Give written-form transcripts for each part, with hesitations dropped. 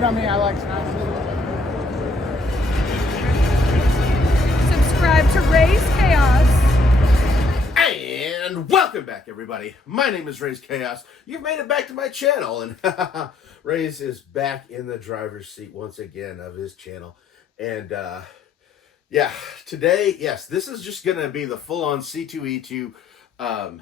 know me, I like Subscribe to Raze Chaos. And welcome back, everybody. My name is Raze Chaos. You've made it back to my channel, and Raze is back in the driver's seat once again of his channel. And yeah, today, yes, this is just going to be the full-on C2E2. I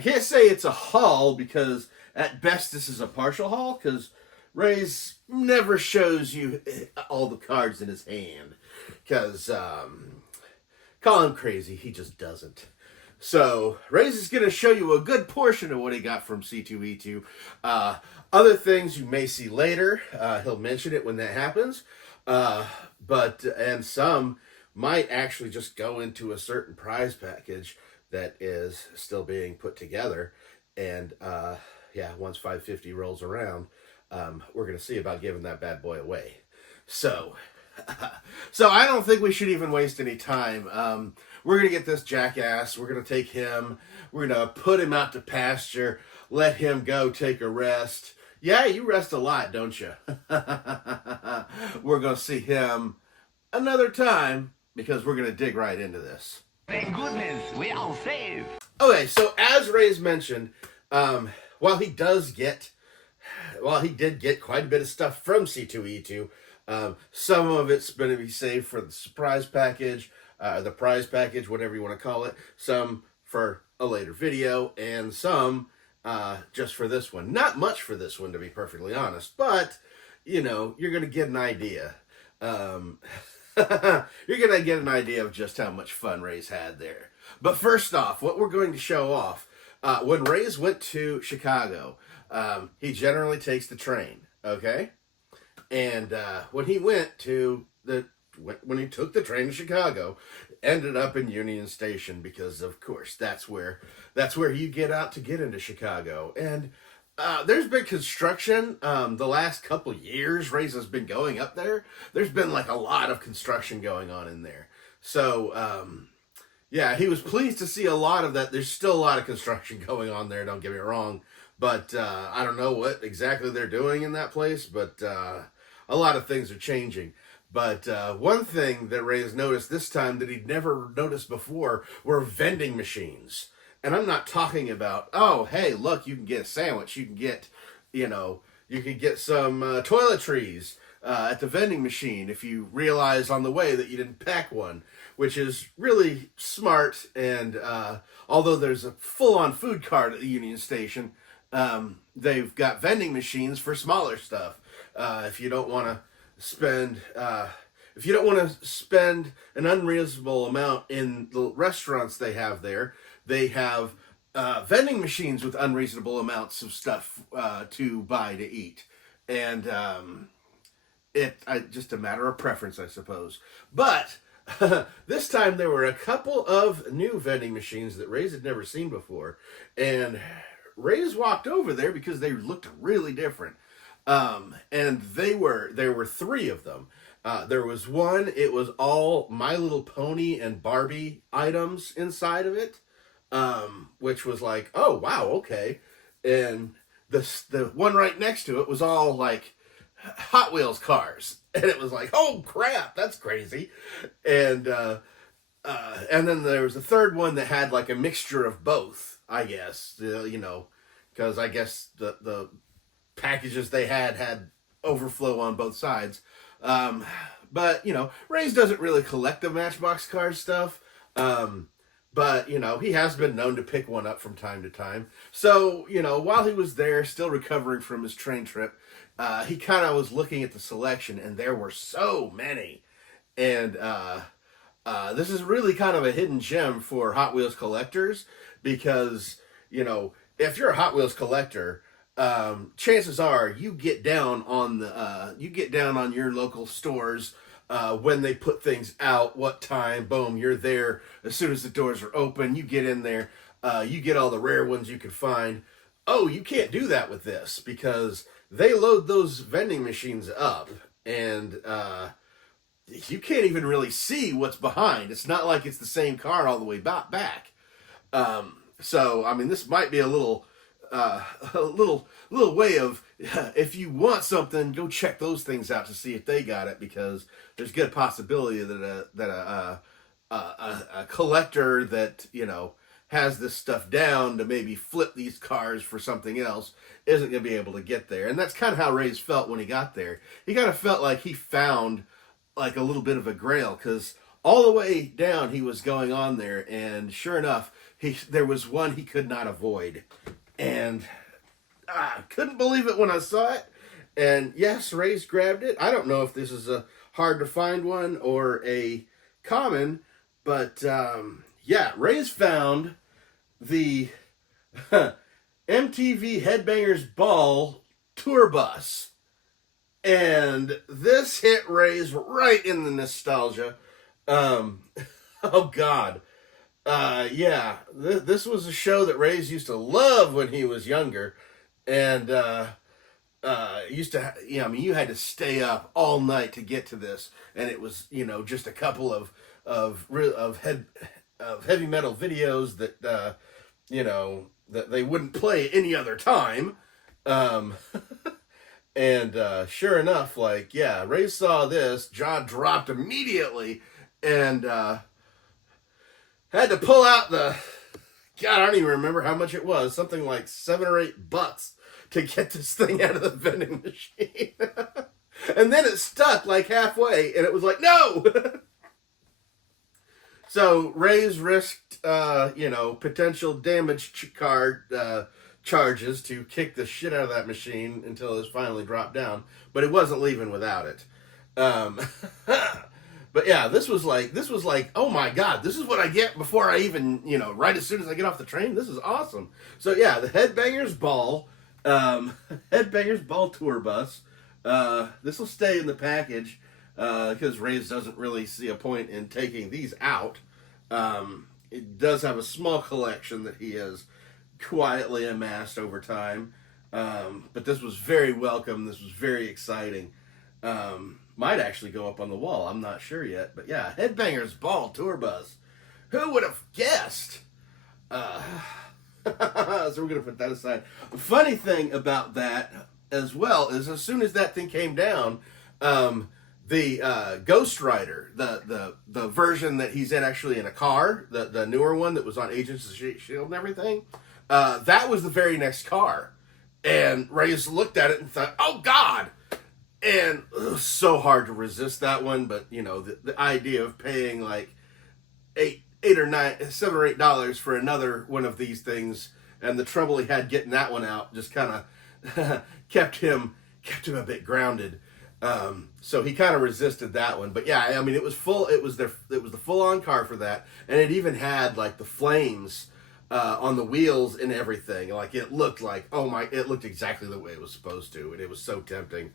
can't say it's a haul because at best this is a partial haul because Raze never shows you all the cards in his hand because call him crazy, he just doesn't. So Raze is going to show you a good portion of what he got from C2E2. Other things you may see later, he'll mention it when that happens, and some might actually just go into a certain prize package that is still being put together. And yeah, once 550 rolls around, we're going to see about giving that bad boy away. So I don't think we should even waste any time. We're going to get this jackass. We're going to take him. We're going to put him out to pasture. Let him go take a rest. Yeah, you rest a lot, don't you? We're going to see him another time because we're going to dig right into this. Thank goodness, we are safe. Okay, so as Raze mentioned, while he did get quite a bit of stuff from C2E2, some of it's going to be saved for the surprise package, the prize package, whatever you want to call it. Some for a later video, and some just for this one. Not much for this one, to be perfectly honest, but, you know, you're going to get an idea. You're going to get an idea of just how much fun Raze had there. But first off, what we're going to show off, when Raze went to Chicago, he generally takes the train, okay? And when he took the train to Chicago, ended up in Union Station because, of course, that's where you get out to get into Chicago. And there's been construction the last couple years. Raze has been going up there. There's been like a lot of construction going on in there. So yeah, he was pleased to see a lot of that. There's still a lot of construction going on there, don't get me wrong. But I don't know what exactly they're doing in that place, but a lot of things are changing. But one thing that Raze noticed this time that he'd never noticed before were vending machines. And I'm not talking about, oh, hey, look, you can get a sandwich. You can get, you can get some toiletries at the vending machine if you realize on the way that you didn't pack one, which is really smart. And although there's a full-on food cart at the Union Station, they've got vending machines for smaller stuff. If you don't want to spend an unreasonable amount in the restaurants they have there, they have vending machines with unreasonable amounts of stuff to buy to eat. And just a matter of preference, I suppose. But this time there were a couple of new vending machines that Raze had never seen before. And Raze walked over there because they looked really different. And there were three of them. There was one, it was all My Little Pony and Barbie items inside of it, which was like, oh, wow, okay. And the one right next to it was all like Hot Wheels cars. And it was like, oh, crap, that's crazy. And then there was a third one that had like a mixture of both, I guess, because I guess the packages they had overflow on both sides. But, Raze doesn't really collect the Matchbox cars stuff. But, he has been known to pick one up from time to time. So, while he was there, still recovering from his train trip, he kind of was looking at the selection, and there were so many. And this is really kind of a hidden gem for Hot Wheels collectors because, if you're a Hot Wheels collector, chances are you get down on your local stores when they put things out, what time, boom, you're there as soon as the doors are open, you get in there, you get all the rare ones you can find. Oh, you can't do that with this because they load those vending machines up and you can't even really see what's behind. It's not like it's the same car all the way back. So, I mean, this might be a little a little way of if you want something, go check those things out to see if they got it, because there's a good possibility that a collector that has this stuff down to maybe flip these cars for something else isn't going to be able to get there. And that's kind of how Raze felt when he got there. He kind of felt like he found like a little bit of a grail, because all the way down he was going on there, and sure enough, there was one he could not avoid. And I couldn't believe it when I saw it. And yes, Raze grabbed it. I don't know if this is a hard to find one or a common, but yeah, Raze found the MTV Headbangers Ball tour bus. And this hit Raze right in the nostalgia. Oh God. Yeah, this was a show that Raze used to love when he was younger. And used to, you had to stay up all night to get to this. And it was, just a couple of heavy metal videos that, that they wouldn't play any other time. And sure enough, Raze saw this, jaw dropped immediately, and had to pull out God, I don't even remember how much it was, something like $7 or $8 to get this thing out of the vending machine. And then it stuck like halfway, and it was like, no! So Raze risked, potential damage charges to kick the shit out of that machine until it was finally dropped down, but it wasn't leaving without it. But yeah, this was like, oh my God, this is what I get before I even, right as soon as I get off the train. This is awesome. So yeah, the Headbangers Ball tour bus. This will stay in the package, because Raze doesn't really see a point in taking these out. It does have a small collection that he has quietly amassed over time. But this was very welcome. This was very exciting. Might actually go up on the wall. I'm not sure yet. But yeah, Headbangers Ball tour bus. Who would have guessed? So we're going to put that aside. The funny thing about that as well is, as soon as that thing came down, the Ghost Rider, the version that he's in actually in a car, the newer one that was on Agents of S.H.I.E.L.D. and everything, that was the very next car. And Raze looked at it and thought, oh God! And it was so hard to resist that one, but the idea of paying like $7 or $8 for another one of these things, and the trouble he had getting that one out just kind of kept him a bit grounded. So he kind of resisted that one. But yeah, it was full. It was the full on car for that, and it even had like the flames on the wheels and everything. Like it looked like, it looked exactly the way it was supposed to, and it was so tempting.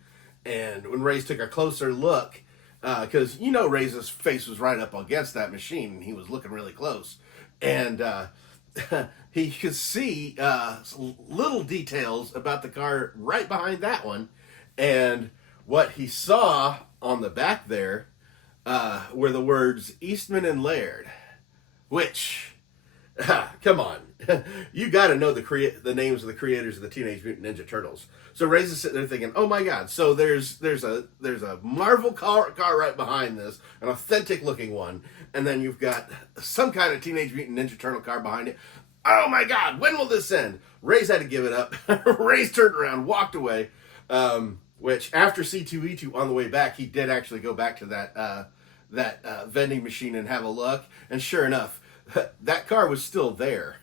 And when Raze took a closer look, because Raze's face was right up against that machine, and he was looking really close, and he could see little details about the car right behind that one, and what he saw on the back there were the words Eastman and Laird, which, come on, you got to know the names of the creators of the Teenage Mutant Ninja Turtles. So Raze is sitting there thinking, oh my God, so there's a Marvel car right behind this, an authentic looking one, and then you've got some kind of Teenage Mutant Ninja Turtle car behind it. Oh my God, when will this end? Raze had to give it up. Raze turned around, walked away. Which after C2E2 on the way back, he did actually go back to that vending machine and have a look. And sure enough, that car was still there.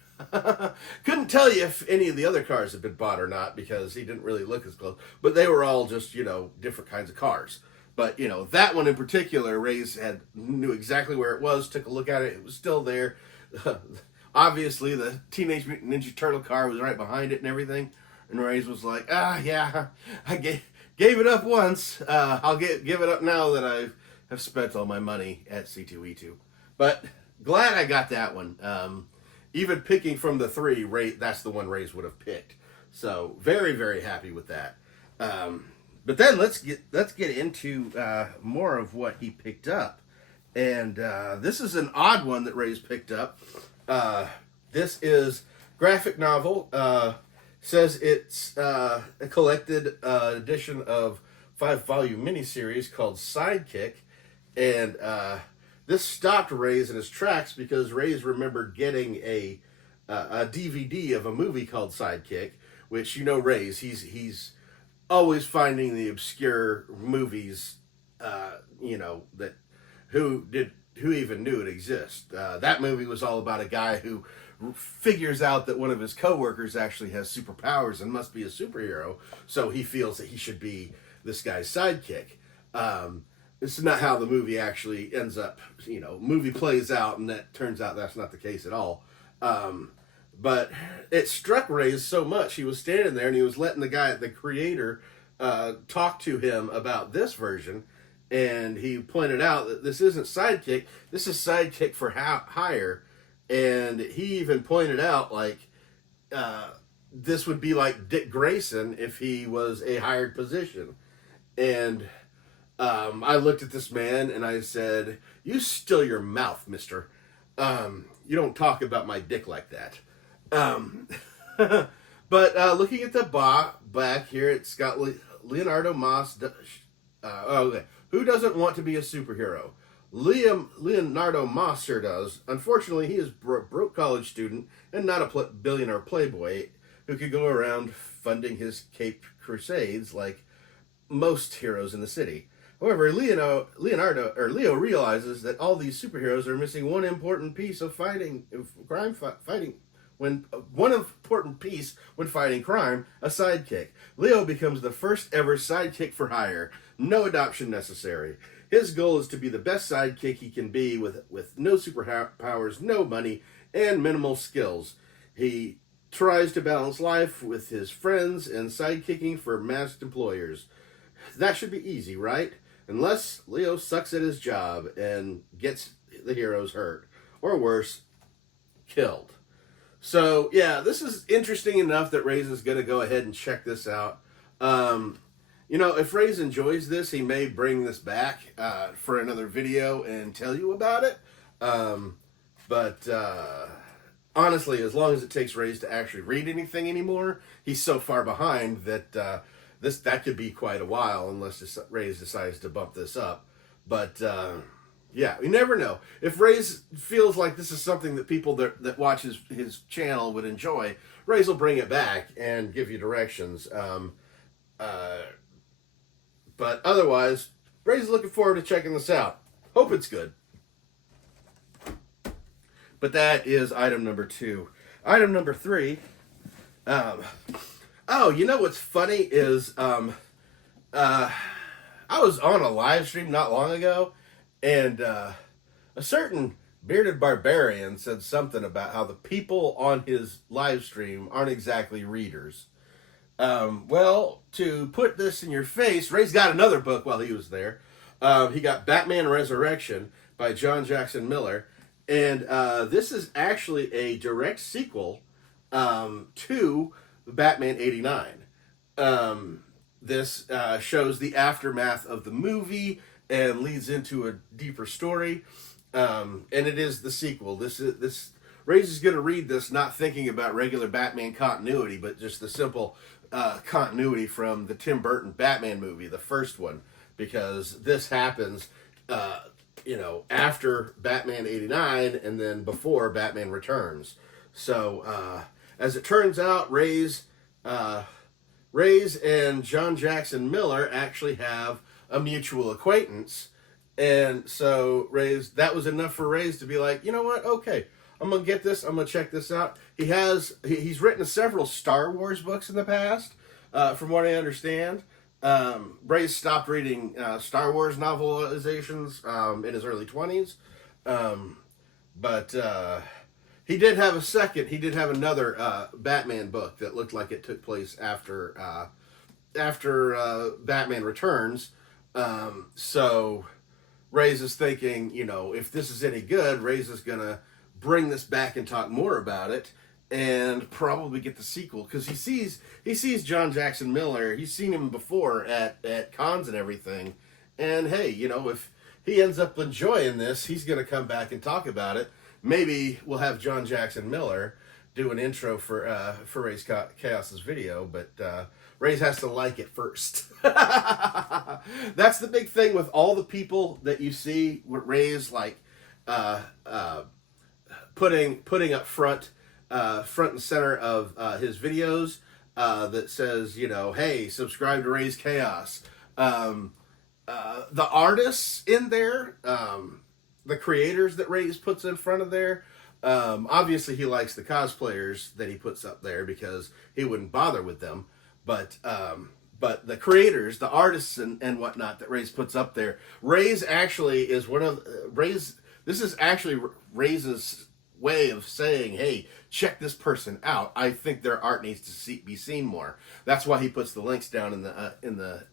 Couldn't tell you if any of the other cars had been bought or not, because he didn't really look as close. But they were all just, different kinds of cars. But, that one in particular, Raze knew exactly where it was, took a look at it. It was still there. Obviously, the Teenage Mutant Ninja Turtle car was right behind it and everything. And Raze was like, yeah, I gave it up once. I'll give it up now that I have spent all my money at C2E2. But glad I got that one. Even picking from the three, that's the one Raze would have picked. So very, very happy with that. But then let's get into more of what he picked up. And this is an odd one that Raze picked up. This is graphic novel Says it's a collected edition of 5-volume miniseries called Sidekick, and this stopped Raze in his tracks because Raze remembered getting a DVD of a movie called Sidekick, which, you know, Raze, he's always finding the obscure movies, you know, that who even knew it exists. That movie was all about a guy who figures out that one of his coworkers actually has superpowers and must be a superhero, so he feels that he should be this guy's sidekick. This is not how the movie actually ends up. You know, movie plays out, and that turns out that's not the case at all. But it struck Raze so much. He was standing there, and he was letting the creator, talk to him about this version, and he pointed out that this isn't Sidekick. This is Sidekick for hire. And he even pointed out, like, this would be like Dick Grayson if he was a hired position. And I looked at this man and I said, "You still your mouth, mister. You don't talk about my dick like that." But looking at the back here, it's got Leonardo Moss. Okay. Who doesn't want to be a superhero? Leonardo Moss sure does. Unfortunately, he is a broke college student and not a billionaire playboy who could go around funding his caped crusades like most heroes in the city. However, Leo realizes that all these superheroes are missing one important piece of fighting when fighting crime, a sidekick. Leo becomes the first ever sidekick for hire. No adoption necessary. His goal is to be the best sidekick he can be with no superpowers, no money, and minimal skills. He tries to balance life with his friends and sidekicking for masked employers. That should be easy, right? Unless Leo sucks at his job and gets the heroes hurt. Or worse, killed. So, yeah, this is interesting enough that Raze is going to go ahead and check this out. You know, if Raze enjoys this, he may bring this back for another video and tell you about it. But honestly, as long as it takes Raze to actually read anything anymore, he's so far behind that that could be quite a while unless Raze decides to bump this up. But yeah, you never know. If Raze feels like this is something that people that watch his channel would enjoy, Raze will bring it back and give you directions. But otherwise, Raze is looking forward to checking this out. Hope it's good. But that is item number 2. Item number 3. Oh, you know what's funny is I was on a live stream not long ago, and a certain bearded barbarian said something about how the people on his live stream aren't exactly readers. Well, to put this in your face, Ray's got another book while he was there. He got Batman Resurrection by John Jackson Miller. And this is actually a direct sequel to Batman 89. This shows the aftermath of the movie and leads into a deeper story. And it is the sequel. Raze is going to read this not thinking about regular Batman continuity, but just the simple continuity from the Tim Burton Batman movie, the first one, because this happens, after Batman 89 and then before Batman Returns. So, as it turns out, Raze and John Jackson Miller actually have a mutual acquaintance. And so that was enough for Raze to be like, you know what? Okay, I'm going to get this. I'm going to check this out. He's written several Star Wars books in the past, from what I understand. Raze stopped reading Star Wars novelizations in his early 20s. But he did have another Batman book that looked like it took place after Batman Returns. So Raze is thinking, if this is any good, Raze is going to bring this back and talk more about it and probably get the sequel, because he sees John Jackson Miller. He's seen him before at cons and everything. And hey, if he ends up enjoying this, he's going to come back and talk about it. Maybe we'll have John Jackson Miller do an intro for Raze Chaos's video, but Raze has to like it first. That's the big thing with all the people that you see with Raze, like putting up front and center of his videos that says, you know, hey, subscribe to Raze Chaos. The artists in there, the creators that Raze puts in front of there, obviously he likes the cosplayers that he puts up there because he wouldn't bother with them. But the creators, the artists and whatnot that Raze puts up there, Raze actually is one of Raze. This is actually Raze's way of saying, hey, check this person out. I think their art needs to be seen more. That's why he puts the links down in the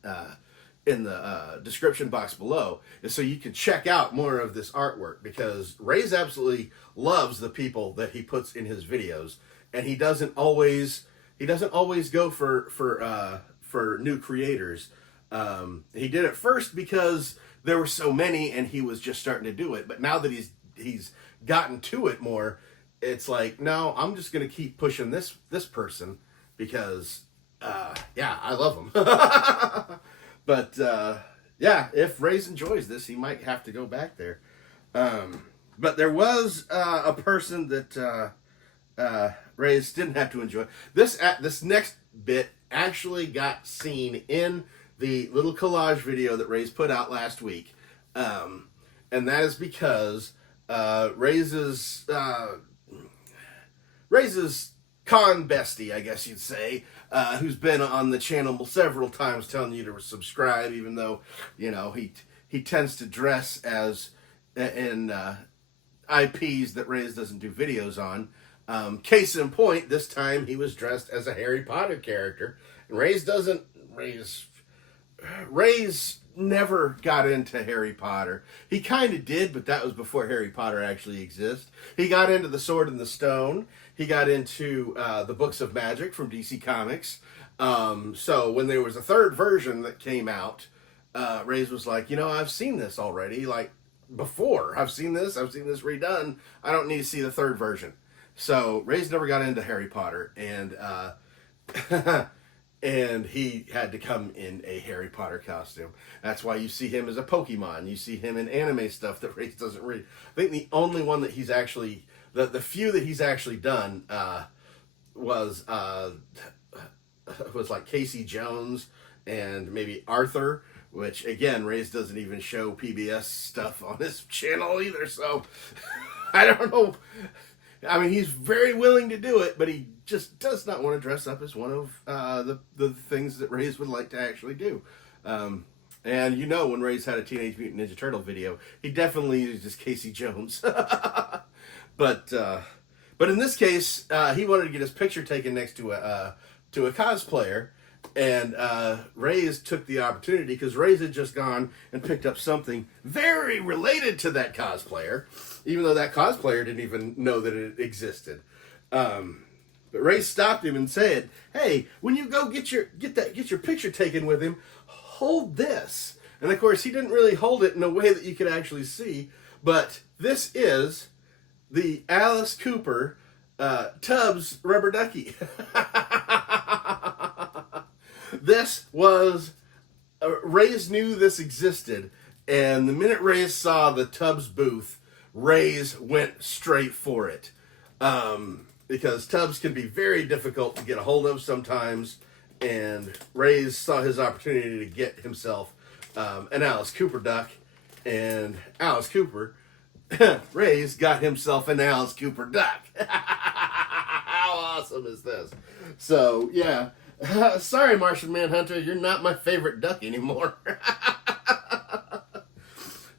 description box below, is so you can check out more of this artwork, because Raze absolutely loves the people that he puts in his videos, and he doesn't always go for new creators. He did it first because there were so many and he was just starting to do it, but now that he's gotten to it more, it's like, no, I'm just gonna keep pushing this person because yeah, I love him. But yeah, if Raze enjoys this, he might have to go back there. But there was a person that Raze didn't have to enjoy. This next bit actually got seen in the little collage video that Raze put out last week, and that is because Raze's con bestie, I guess you'd say, who's been on the channel several times telling you to subscribe, even though, you know, he tends to dress as in IPs that Raze doesn't do videos on. Case in point, this time he was dressed as a Harry Potter character. And Raze never got into Harry Potter. He kind of did, but that was before Harry Potter actually existed. He got into The Sword and the Stone. He got into the Books of Magic from DC Comics. So when there was a third version that came out, Raze was like, you know, I've seen this already, like, before. I've seen this redone. I don't need to see the third version. So Raze never got into Harry Potter, and and he had to come in a Harry Potter costume. That's why you see him as a Pokemon. You see him in anime stuff that Raze doesn't read. I think the only one that he's actually, the few that he's actually done was like Casey Jones and maybe Arthur, which again, Raze doesn't even show PBS stuff on his channel either. So I don't know. I mean, he's very willing to do it, but he just does not want to dress up as one of the things that Raze would like to actually do. And you know, when Raze had a Teenage Mutant Ninja Turtle video, he definitely uses Casey Jones. But in this case, he wanted to get his picture taken next to a cosplayer, and Raze took the opportunity because Raze had just gone and picked up something very related to that cosplayer, even though that cosplayer didn't even know that it existed. But Raze stopped him and said, "Hey, when you go get your picture taken with him, hold this." And of course, he didn't really hold it in a way that you could actually see, but this is the Alice Cooper Tubbs rubber ducky. This was Raze knew this existed, and the minute Raze saw the Tubbs booth, Raze went straight for it, because Tubbs can be very difficult to get a hold of sometimes, and Raze saw his opportunity to get himself an Alice Cooper duck, and Alice Cooper, Raze got himself an Alice Cooper duck. How awesome is this? So yeah. Sorry, Martian Manhunter, you're not my favorite duck anymore.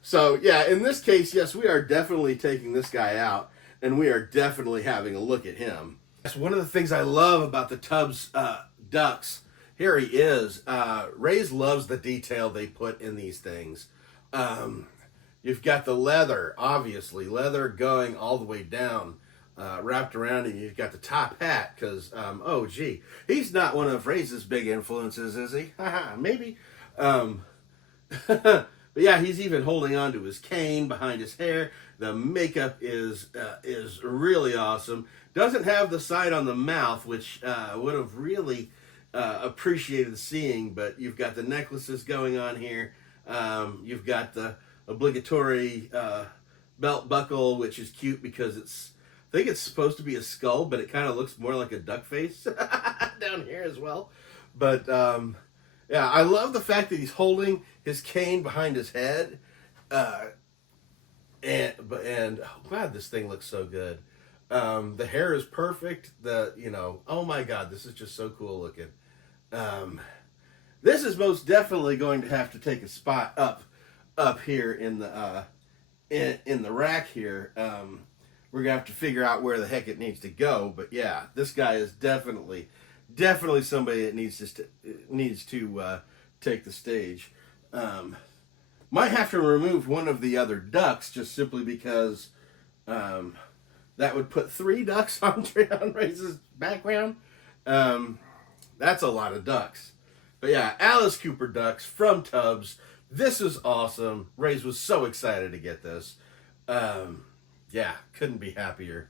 So, yeah, in this case, yes, we are definitely taking this guy out, and we are definitely having a look at him. That's one of the things I love about the Tubbs ducks. Here he is. Raze loves the detail they put in these things. You've got the leather, obviously, leather going all the way down. Wrapped around, and you've got the top hat, because, oh, gee, he's not one of Raze's big influences, is he? Maybe. But yeah, he's even holding on to his cane behind his hair. The makeup is really awesome. Doesn't have the side on the mouth, which would have really appreciated seeing, but you've got the necklaces going on here. You've got the obligatory belt buckle, which is cute because I think it's supposed to be a skull, but it kind of looks more like a duck face down here as well. But yeah, I love the fact that he's holding his cane behind his head. And oh god, this thing looks so good. The hair is perfect. Oh my god, this is just so cool looking. This is most definitely going to have to take a spot up here in the rack here. We're gonna have to figure out where the heck it needs to go. But yeah, this guy is definitely somebody that needs to take the stage. Might have to remove one of the other ducks just simply because that would put 3 ducks on Raze's background. That's a lot of ducks. But yeah, Alice Cooper ducks from Tubbs. This is awesome. Raze was so excited to get this. Yeah, couldn't be happier.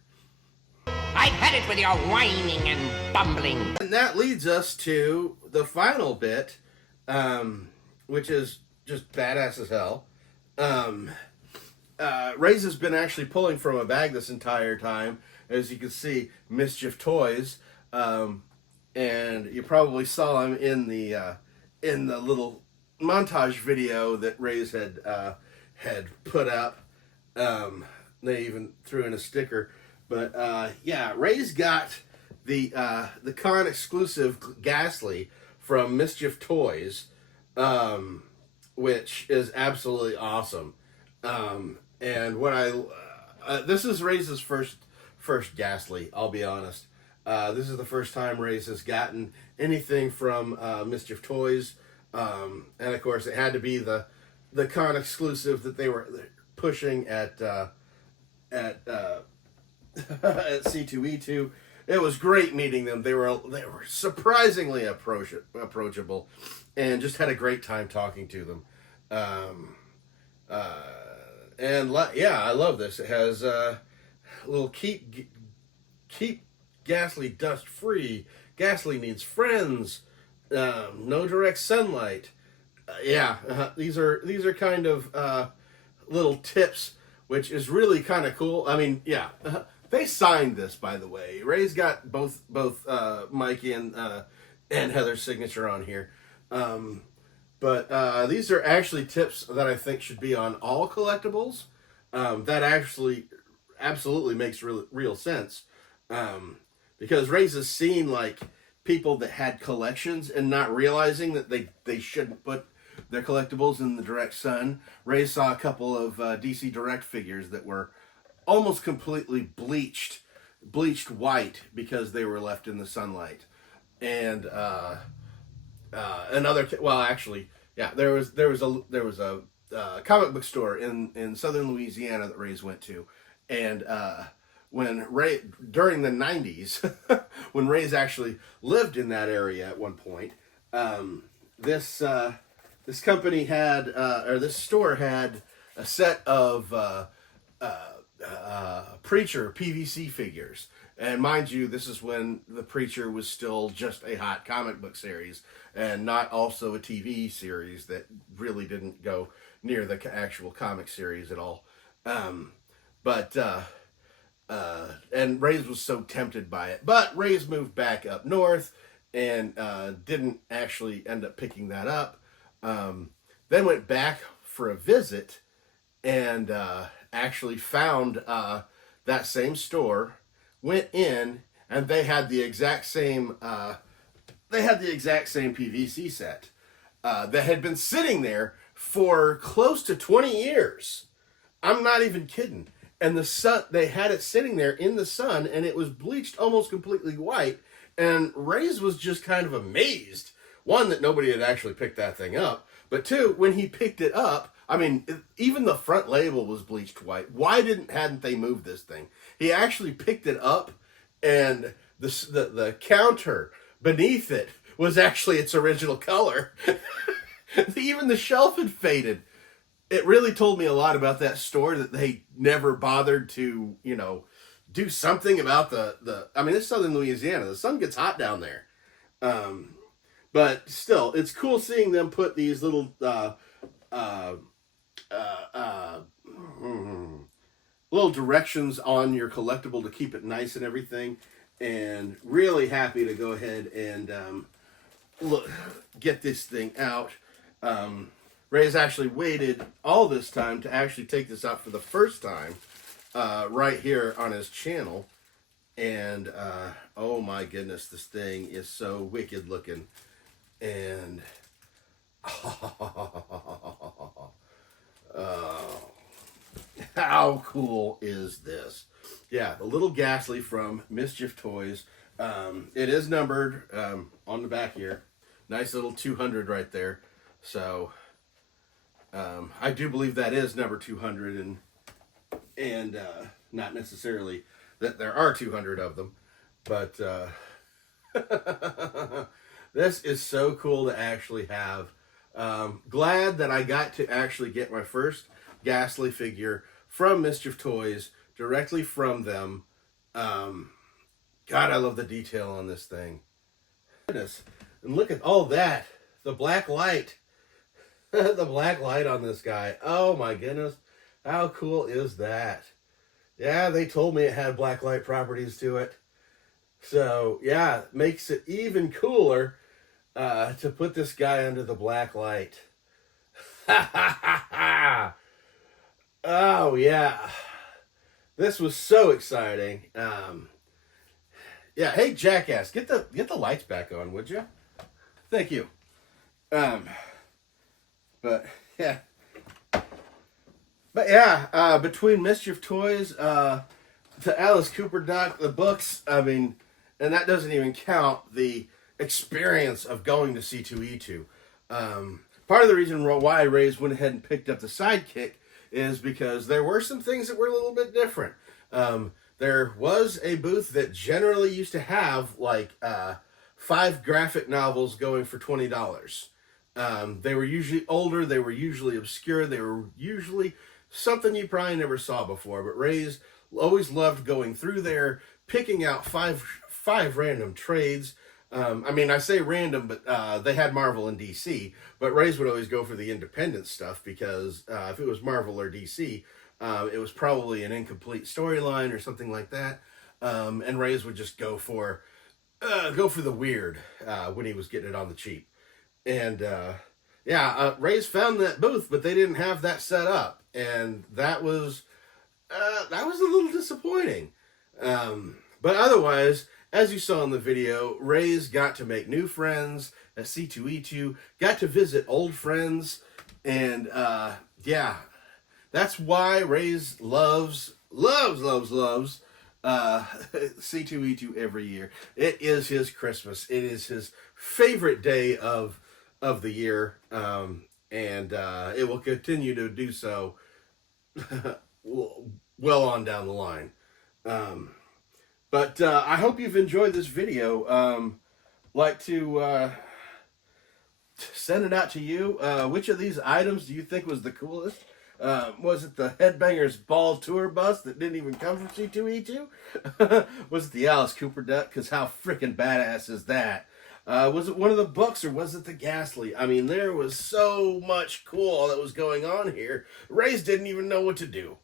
I've had it with your whining and bumbling. And that leads us to the final bit, which is just badass as hell. Raze has been actually pulling from a bag this entire time. As you can see, Mischief Toys. And you probably saw him in the little montage video that Raze had put up. They even threw in a sticker. But yeah, Raze got the con exclusive Ghastly from Mischief Toys, which is absolutely awesome. And what this is Raze's first Ghastly, I'll be honest. This is the first time Raze has gotten anything from Mischief Toys, and of course it had to be the con exclusive that they were pushing at C2E2. It was great meeting them. They were surprisingly approachable, and just had a great time talking to them. Yeah, I love this. It has a little keep Ghastly dust free. Ghastly needs friends. No direct sunlight. These are kind of little tips, which is really kind of cool. I mean, yeah, they signed this, by the way. Raze got both Mike and Heather's signature on here. But these are actually tips that I think should be on all collectibles. That actually absolutely makes real sense. Because Raze has seen like people that had collections and not realizing that they shouldn't put their collectibles in the direct sun. Raze saw a couple of DC Direct figures that were almost completely bleached white because they were left in the sunlight. And there was a comic book store in southern Louisiana that Raze went to, and during the 90s, when Raze actually lived in that area at one point, this company had, or this store had a set of Preacher PVC figures. And mind you, this is when the Preacher was still just a hot comic book series and not also a TV series that really didn't go near the actual comic series at all. And Raze was so tempted by it. But Raze moved back up north and didn't actually end up picking that up. Then went back for a visit and actually found that same store, went in, and they had the exact same PVC set that had been sitting there for close to 20 years. I'm not even kidding. And they had it sitting there in the sun, and it was bleached almost completely white. And Raze was just kind of amazed. One, that nobody had actually picked that thing up. But two, when he picked it up, I mean, even the front label was bleached white. Why hadn't they moved this thing? He actually picked it up, and the counter beneath it was actually its original color. Even the shelf had faded. It really told me a lot about that store, that they never bothered to, do something about I mean, it's southern Louisiana. The sun gets hot down there. But still, it's cool seeing them put these little little directions on your collectible to keep it nice and everything. And really happy to go ahead and get this thing out. Raze actually waited all this time to actually take this out for the first time right here on his channel. And oh my goodness, this thing is so wicked looking. And how cool is this? Yeah, the little Ghastly from Mischief Toys. It is numbered on the back here. Nice little 200 right there. So I do believe that is number 200, and not necessarily that there are 200 of them, but this is so cool to actually have. Glad that I got to actually get my first Ghastly figure from Mischief Toys, directly from them. God, I love the detail on this thing. Goodness. And look at all that. The black light. The black light on this guy. Oh my goodness. How cool is that? Yeah, they told me it had black light properties to it. So, yeah, it makes it even cooler to put this guy under the black light. Oh, yeah. This was so exciting. Yeah, hey, Jackass, get the lights back on, would you? Thank you. But, yeah. But, yeah, between Mischief Toys, the Alice Cooper duck, the books, I mean, and that doesn't even count the experience of going to C2E2. Part of the reason why Raze went ahead and picked up the Sidekick is because there were some things that were a little bit different. There was a booth that generally used to have like 5 graphic novels going for $20. They were usually older, they were usually obscure, they were usually something you probably never saw before. But Raze always loved going through there, picking out five random trades. I mean, I say random, but they had Marvel and DC. But Raze would always go for the independent stuff because if it was Marvel or DC, it was probably an incomplete storyline or something like that. And Raze would just go for the weird when he was getting it on the cheap. And Raze found that booth, but they didn't have that set up, and that was a little disappointing. But otherwise, as you saw in the video, Raze got to make new friends at C2E2, got to visit old friends, and yeah, that's why Raze loves C2E2 every year. It is his Christmas. It is his favorite day of the year, and it will continue to do so well on down the line. But I hope you've enjoyed this video. Like to send it out to you. Which of these items do you think was the coolest? Was it the Headbangers Ball Tour bus that didn't even come from C2E2? Was it the Alice Cooper duck? Because how freaking badass is that? Was it one of the books, or was it the Ghastly? I mean, there was so much cool that was going on here. Raze didn't even know what to do.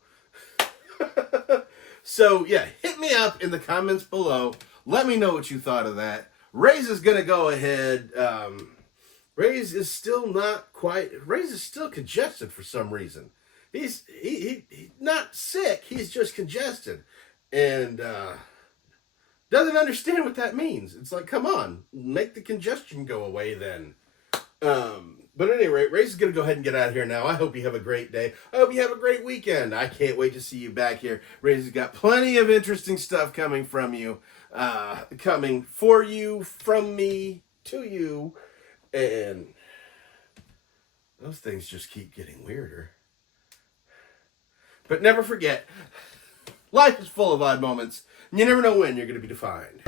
So, yeah, hit me up in the comments below. Let me know what you thought of that. Raze is going to go ahead. Raze is still congested for some reason. He's not sick. He's just congested. And doesn't understand what that means. It's like, come on, make the congestion go away then. But at any rate, Raze is going to go ahead and get out of here now. I hope you have a great day. I hope you have a great weekend. I can't wait to see you back here. Raze has got plenty of interesting stuff coming from you. Coming for you, from me, to you. And those things just keep getting weirder. But never forget, life is full of odd moments, and you never know when you're going to be defined.